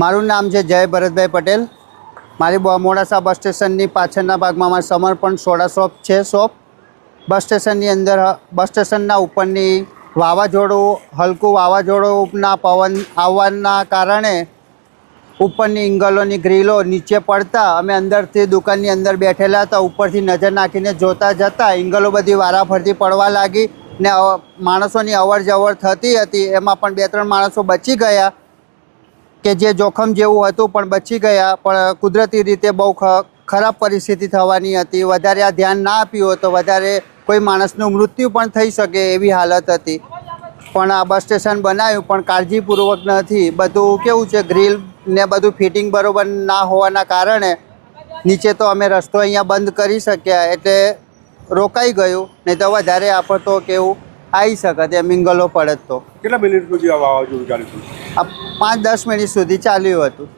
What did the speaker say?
મારું નામ છે જય ભરતભાઈ પટેલ। મારી મોડાસા બસ સ્ટેશનની પાછળના ભાગમાં મારી સમર્પણ સોડા શોપ છે। બસ સ્ટેશનની અંદર બસ સ્ટેશનના ઉપરની હલકું વાવાઝોડુંના પવન આવવાના કારણે ઉપરની ઇંગલોની ગ્રીલો નીચે પડતા અમે અંદરથી દુકાનની અંદર બેઠેલા હતા। ઉપરથી નજર નાખીને જોતા જતાં ઇંગલો બધી વારાફરતી પડવા લાગી ને માણસોની અવર જવર થતી હતી। એમાં પણ 2-3 માણસો બચી ગયા કે જે જોખમ જેવું હતું પણ બચી ગયા, પણ કુદરતી રીતે બહુ ખરાબ પરિસ્થિતિ થવાની હતી। વધારે આ ધ્યાન ના આપ્યું તો વધારે કોઈ માણસનું મૃત્યુ પણ થઈ શકે એવી હાલત હતી। પણ આ બસ સ્ટેશન બનાવ્યું પણ કાળજીપૂર્વક નથી। બધું કેવું છે, ગ્રીલ ને બધું ફિટિંગ બરાબર ના હોવાના કારણે નીચે તો અમે રસ્તો અહીંયા બંધ કરી શક્યા એટલે રોકાઈ ગયું, નહીં તો વધારે આપણે તો કેવું આવી શકત એમ ઇંગલો પડત તો। કેટલા મિનિટ સુધી આ વાવાઝોડું ચાલ્યું હતું? આ 5-10 મિનિટ સુધી ચાલ્યું હતું।